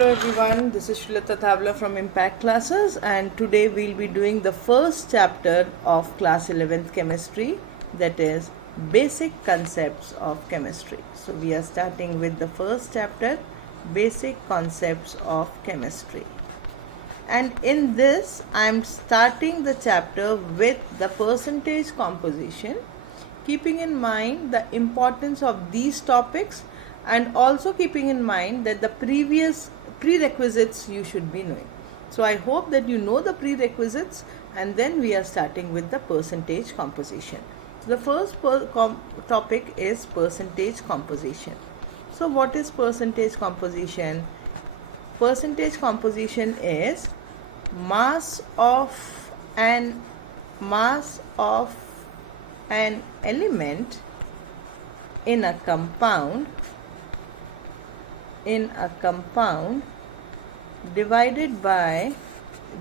Hello everyone, this is Shrilata Thavla from Impact Classes, and today we'll be doing the first chapter of class 11th chemistry, that is basic concepts of chemistry. So we are starting with the first chapter, basic concepts of chemistry. And in this I am starting the chapter with the percentage composition, keeping in mind the importance of these topics and also keeping in mind that the previous prerequisites you should be knowing. So I hope that you know the prerequisites, and then we are starting with the percentage composition. The first topic is percentage composition. So what is percentage composition? Percentage composition is mass of an element in a compound divided by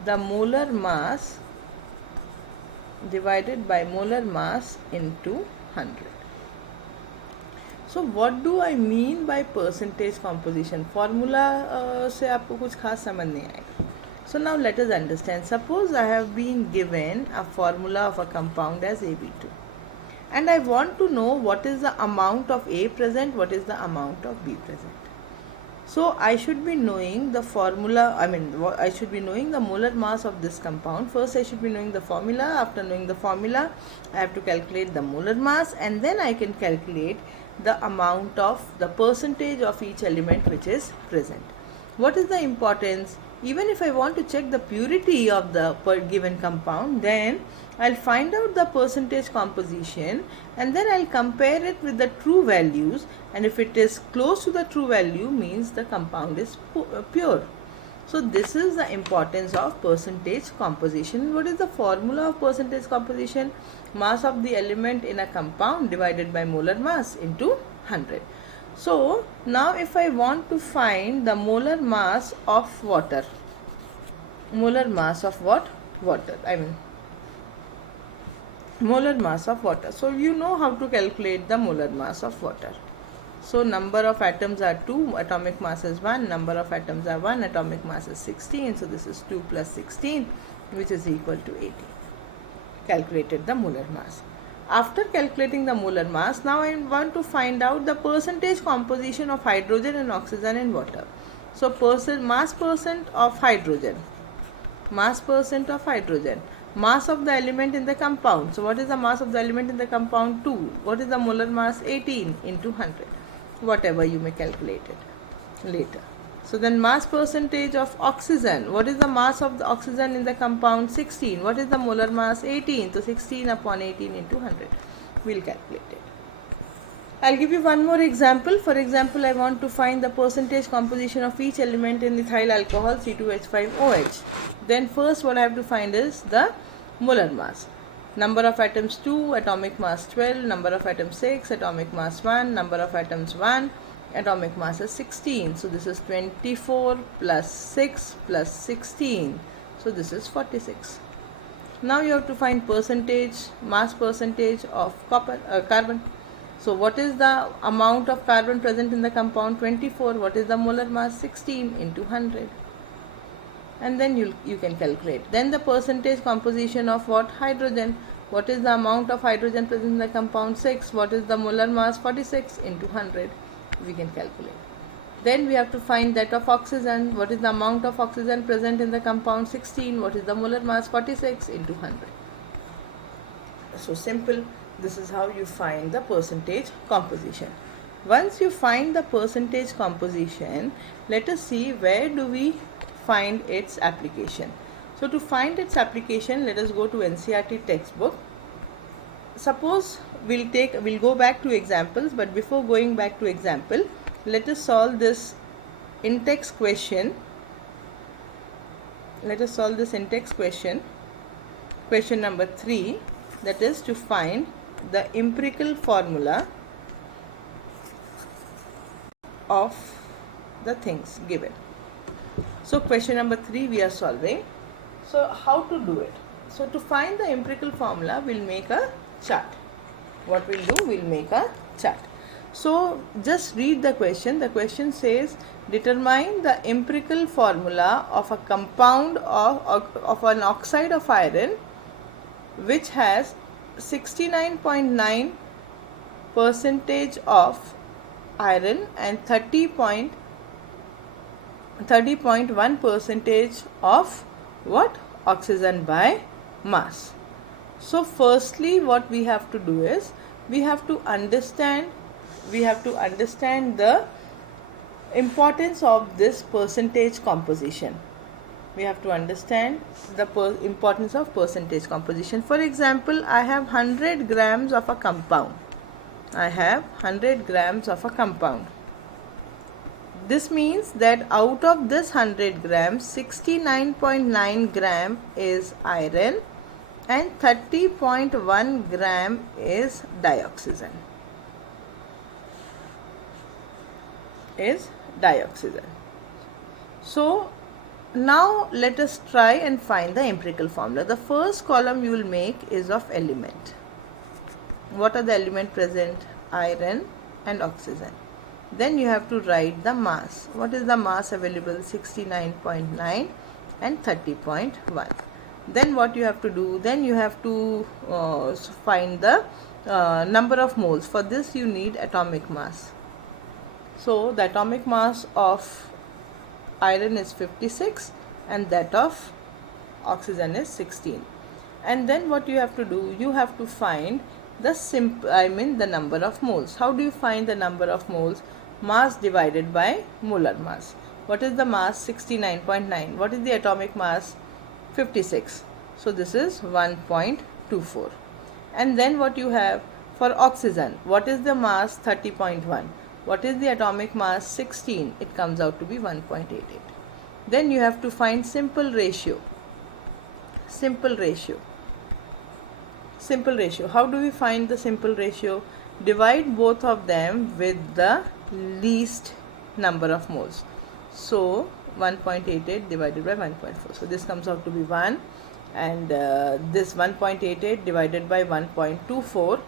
the molar mass into 100. So what do I mean by percentage composition? Formula से आपको कुछ खास समझ नहीं आएगा. So now let us understand. Suppose I have been given a formula of a compound as AB2, and I want to know what is the amount of A present, what is the amount of B present. So I should be knowing the formula, I should be knowing the molar mass of this compound. First I should be knowing the formula. After knowing the formula, I have to calculate the molar mass, and then I can calculate the amount of the percentage of each element which is present. What is the importance? Even if I want to check the purity of the given compound, then I'll find out the percentage composition, and then I'll compare it with the true values, and if it is close to the true value, means the compound is pure. So this is the importance of percentage composition. What is the formula of percentage composition? Mass of the element in a compound divided by molar mass into 100. So now if I want to find the molar mass of water, molar mass of what? Water. Molar mass of water. So you know how to calculate the molar mass of water. So number of atoms are 2, atomic mass is 1, number of atoms are 1, atomic mass is 16. So this is 2 plus 16, which is equal to 80. Calculated the molar mass. After calculating the molar mass, now I want to find out the percentage composition of hydrogen and oxygen in water. So mass percent of hydrogen, mass of the element in the compound. So what is the mass of the element in the compound? 2. What is the molar mass? 18 into 100. Whatever, you may calculate it later. So then mass percentage of oxygen. What is the mass of the oxygen in the compound? 16. What is the molar mass? 18. So 16 upon 18 into 100. We'll calculate it. I'll give you one more example. For example, I want to find the percentage composition of each element in ethyl alcohol C2H5OH. Then first what I have to find is the molar mass. Number of atoms 2, atomic mass 12, number of atoms 6, atomic mass 1, number of atoms 1, atomic mass is 16. So this is 24 plus 6 plus 16. So this is 46. Now you have to find mass percentage of carbon. So what is the amount of carbon present in the compound? 24. What is the molar mass? 16 into 100. And then you can calculate. Then the percentage composition of what? Hydrogen. What is the amount of hydrogen present in the compound? 6. What is the molar mass? 46 into 100. We can calculate. Then we have to find that of oxygen. What is the amount of oxygen present in the compound? 16. What is the molar mass? 46 into 100. So simple. This is how you find the percentage composition. Once you find the percentage composition, let us see where do we find its application. So to find its application, let us go to NCERT textbook. Suppose we'll go back to examples, but before going back to example, let us solve this in-text question. Question number 3, that is to find the empirical formula of the things given. So question number 3 we are solving. So how to do it? So to find the empirical formula, we'll make a chart. What we'll do, we'll make a chart. So just read the question. The question says, determine the empirical formula of a compound of an oxide of iron which has 69.9 percentage of iron and 30.1 percentage of what? Oxygen by mass. So firstly what we have to do is we have to understand the importance of this percentage composition. We have to understand the importance of percentage composition. For example, I have 100 grams of a compound. This means that out of this 100 grams, 69.9 gram is iron and 30.1 gram is dioxygen. So now let us try and find the empirical formula. The first column you will make is of element. What are the elements present? Iron and oxygen. Then you have to write the mass. What is the mass available? 69.9 and 30.1. Then what you have to do? Then you have to find the number of moles. For this you need atomic mass. So the atomic mass of iron is 56 and that of oxygen is 16. And then what you have to do? You have to find the number of moles. How do you find the number of moles? Mass divided by molar mass. What is the mass? 69.9. What is the atomic mass? 56. So this is 1.24. And then what you have for oxygen? What is the mass? 30.1. What is the atomic mass? 16. It comes out to be 1.88. Then you have to find simple ratio. How do we find the simple ratio? Divide both of them with the least number of moles. So 1.88 divided by 1.4. So this comes out to be 1, and this 1.88 divided by 1.24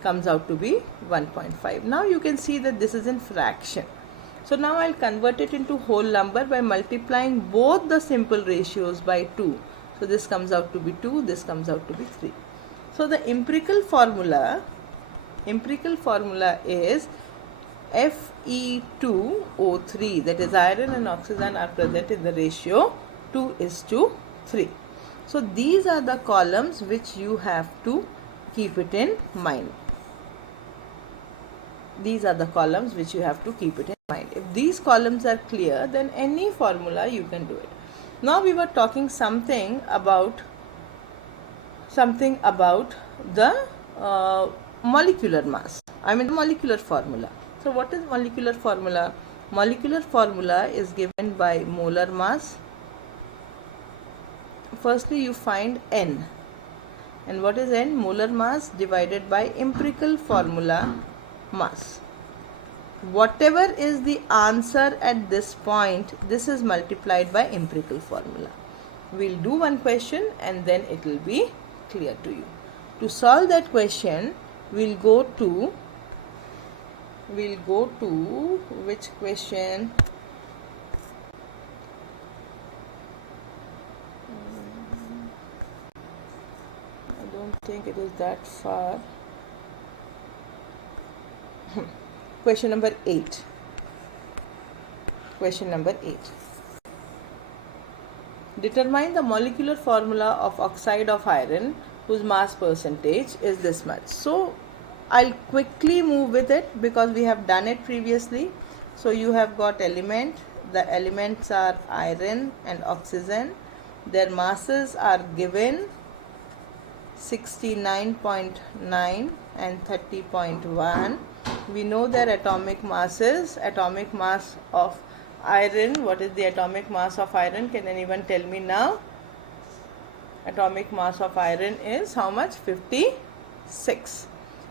comes out to be 1.5. Now you can see that this is in fraction. So now I'll convert it into whole number by multiplying both the simple ratios by 2. So this comes out to be 2, this comes out to be 3. So the empirical formula is Fe2O3, that is iron and oxygen are present in the ratio 2:3. So these are the columns which you have to keep it in mind. If these columns are clear, then any formula you can do it. Now we were talking something about the molecular mass. Molecular formula. So what is molecular formula? Molecular formula is given by molar mass. Firstly you find N. And what is N? Molar mass divided by empirical formula mass. Whatever is the answer at this point, this is multiplied by empirical formula. We'll do one question and then it will be clear to you. To solve that question, we'll go to which question? I don't think it is that far. Question number 8. Determine the molecular formula of oxide of iron whose mass percentage is this much. So I'll quickly move with it because we have done it previously. So you have got element. The elements are iron and oxygen. Their masses are given 69.9 and 30.1. We know their atomic masses. Atomic mass of iron. What is the atomic mass of iron? Can anyone tell me now? Atomic mass of iron is how much? 56.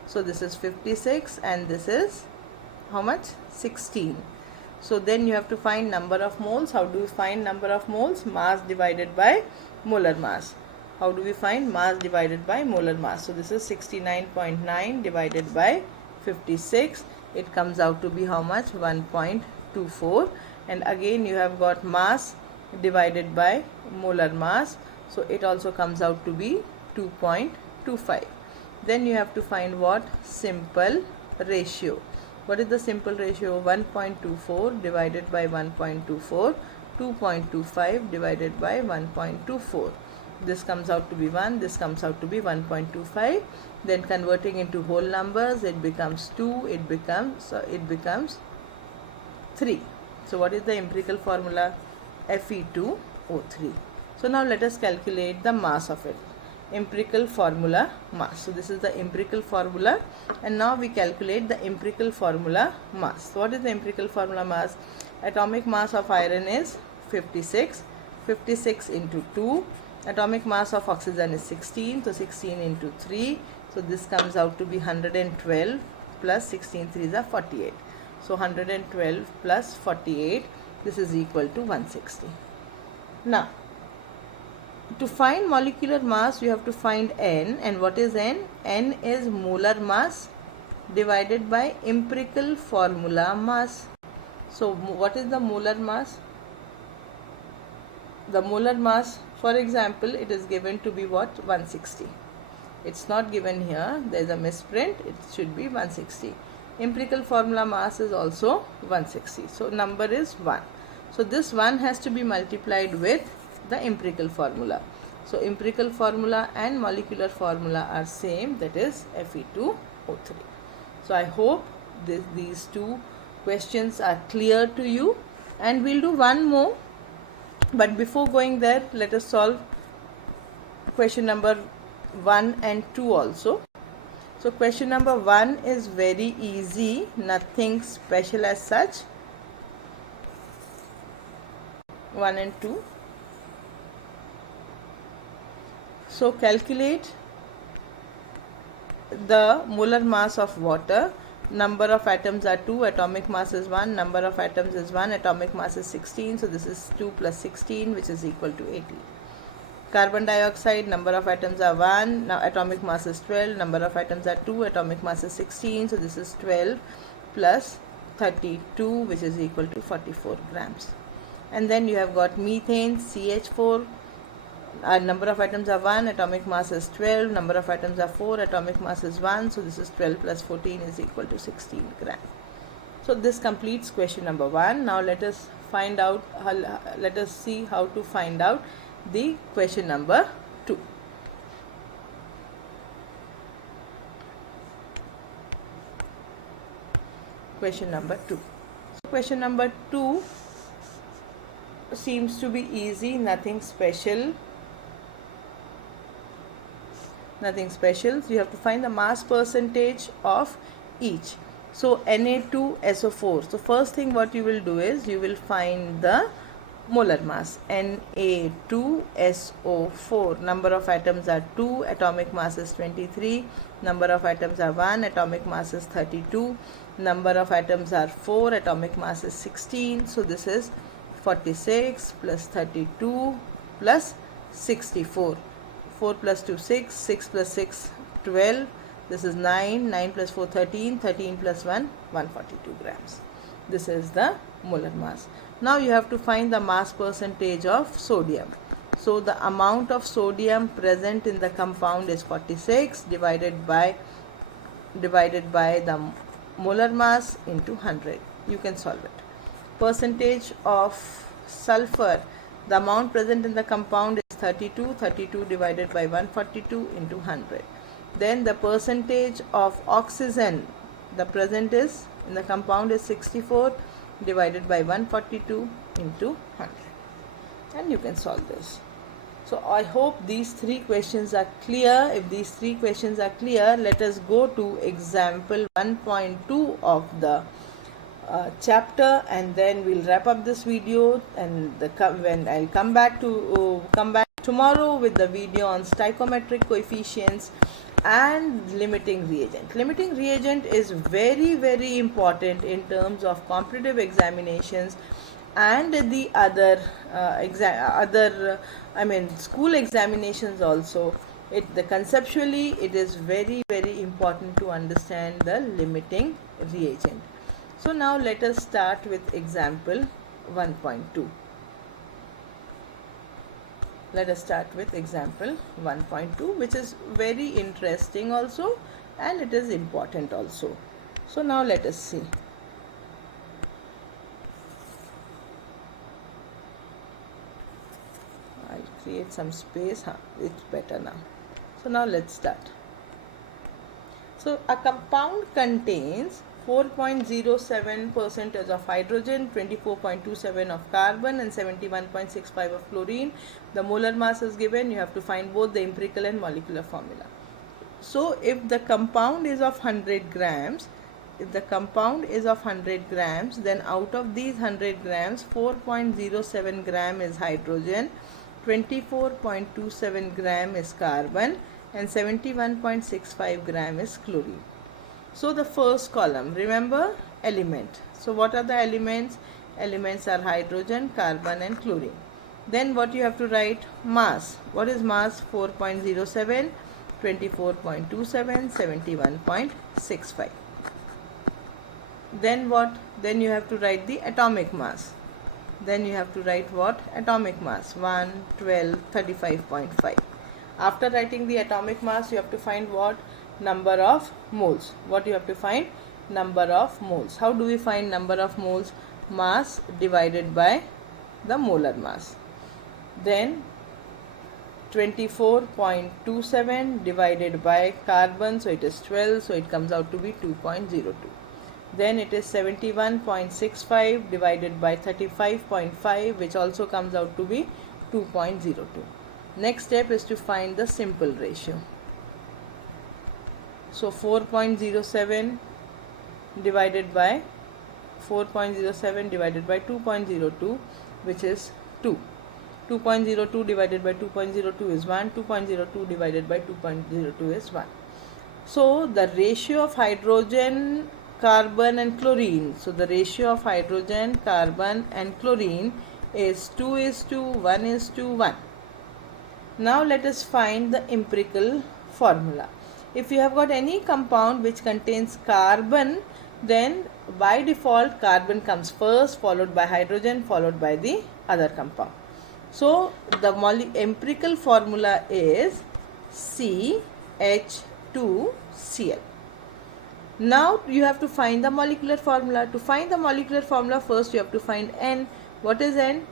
So this is 56 and this is how much? 16. So then you have to find number of moles. How do we find number of moles? Mass divided by molar mass. How do we find mass divided by molar mass? So this is 69.9 divided by 56. it comes out to be how much? 1.24. And again you have got mass divided by molar mass, so it also comes out to be 2.25. Then you have to find what? Simple ratio. What is the simple ratio? 1.24 divided by 1.24, 2.25 divided by 1.24. This comes out to be 1, this comes out to be 1.25. Then converting into whole numbers, it becomes 2, it becomes 3. So what is the empirical formula? Fe2O3. So now let us calculate the mass of it. Empirical formula mass. So this is the empirical formula, and now we calculate the empirical formula mass. So what is the empirical formula mass? Atomic mass of iron is 56. 56 into 2. Atomic mass of oxygen is 16. So 16 into 3. So this comes out to be 112 plus 16 3s are 48. So 112 plus 48, this is equal to 160. Now to find molecular mass, you have to find N. And what is N? N is molar mass divided by empirical formula mass. So what is the molar mass? The molar mass, for example, it is given to be what? 160. It's not given here. There is a misprint. It should be 160. Empirical formula mass is also 160. So number is 1. So this 1 has to be multiplied with the empirical formula. So empirical formula and molecular formula are same, that is Fe2O3. So I hope these two questions are clear to you, and we'll do one more. But before going there, let us solve question number 1 and 2 also. So question number 1 is very easy, nothing special as such. 1 and 2. So calculate the molar mass of water. Number of atoms are 2, atomic mass is 1, number of atoms is 1, atomic mass is 16. So this is 2 plus 16, which is equal to 80. Carbon dioxide, number of atoms are 1, now atomic mass is 12, number of atoms are 2, atomic mass is 16. So this is 12 plus 32, which is equal to 44 grams. And then you have got methane, CH4. Number of atoms are 1, atomic mass is 12, number of atoms are 4, atomic mass is 1. So this is 12 plus 14 is equal to 16 grams. So this completes question number 1. Now let us see how to find out the question number 2. Question number 2. So question number 2 seems to be easy, nothing special. Nothing special. So you have to find the mass percentage of each. So Na2SO4. So first thing what you will do is you will find the molar mass. Na2SO4. Number of atoms are 2, atomic mass is 23. Number of atoms are 1, atomic mass is 32. Number of atoms are 4, atomic mass is 16. So this is 46 plus 32 plus 64. 4 plus 2 6, 6 plus 6 12. This is 9, 9 plus 4 13, 13 plus 1 142 grams. This is the molar mass. Now you have to find the mass percentage of sodium. So the amount of sodium present in the compound is 46 divided by the molar mass into 100. You can solve it. Percentage of sulfur, the amount present in the compound is 32. 32 divided by 142 into 100. Then the percentage of oxygen, the present is in the compound is 64 divided by 142 into 100. And you can solve this. So I hope these three questions are clear. If these three questions are clear, let us go to example 1.2 of the chapter, and then we'll wrap up this video, and when I'll come back tomorrow with the video on stoichiometric coefficients and limiting reagent. Limiting reagent is very, very important in terms of competitive examinations and the other school examinations also. Conceptually it is very, very important. important to understand the limiting reagent. So now let us start with example 1.2. Let us start with example 1.2, which is very interesting also, and it is important also. So now let us see. I'll create some space. It's better now. So now let's start. So a compound contains 4.07% of hydrogen, 24.27 of carbon, and 71.65 of chlorine. The molar mass is given. You have to find both the empirical and molecular formula. So if the compound is of 100 grams, then out of these 100 grams, 4.07 gram is hydrogen, 24.27 gram is carbon, and 71.65 gram is chlorine. So the first column, remember, element. So what are the elements? Elements are hydrogen, carbon, and chlorine. Then what you have to write? Mass. What is mass? 4.07, 24.27, 71.65. Then what? Then you have to write the atomic mass. Then you have to write what? Atomic mass. 1, 12, 35.5. After writing the atomic mass, you have to find what? Number of moles. What you have to find? Number of moles. How do we find number of moles? Mass divided by the molar mass. Then 24.27 divided by carbon, so it is 12, so it comes out to be 2.02. Then it is 71.65 divided by 35.5, which also comes out to be 2.02. Next step is to find the simple ratio. So 4.07 divided by 2.02, which is 2. 2.02 divided by 2.02 is 1. 2.02 divided by 2.02 is 1. So the ratio of hydrogen, carbon, and chlorine. So the ratio of hydrogen, carbon, and chlorine is 2:1:1. Now let us find the empirical formula. If you have got any compound which contains carbon, then by default carbon comes first, followed by hydrogen, followed by the other compound. So the empirical formula is CH2Cl. Now you have to find the molecular formula. To find the molecular formula, first you have to find N. What is N?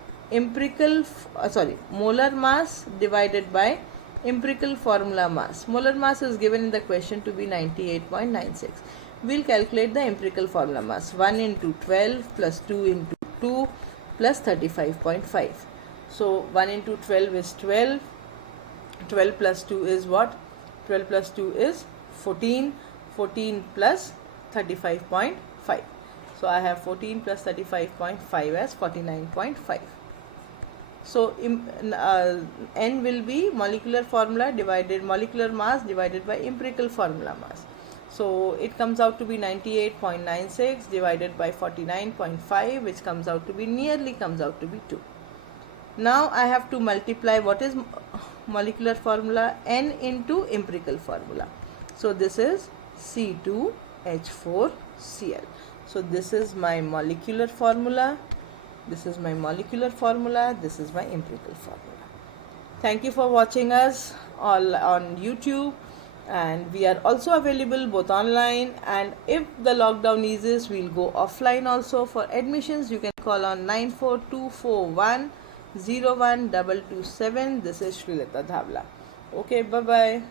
Molar mass divided by empirical formula mass. Molar mass is given in the question to be 98.96. We'll calculate the empirical formula mass. 1 into 12 plus 2 into 2 plus 35.5. So 1 into 12 is 12. 12 plus 2 is what? 12 plus 2 is 14. 14 plus 35.5. So I have 14 plus 35.5 as 49.5. So N will be molecular formula divided molecular mass divided by empirical formula mass. So it comes out to be 98.96 divided by 49.5, which comes out to be 2. Now I have to multiply what is molecular formula? N into empirical formula. So this is C2H4Cl. So this is my molecular formula. This is my molecular formula. This is my empirical formula. Thank you for watching us all on YouTube, and we are also available both online, and if the lockdown eases, we'll go offline also. For admissions, you can call on 94241 01227. This is Srilata Dhavla. Okay, bye bye.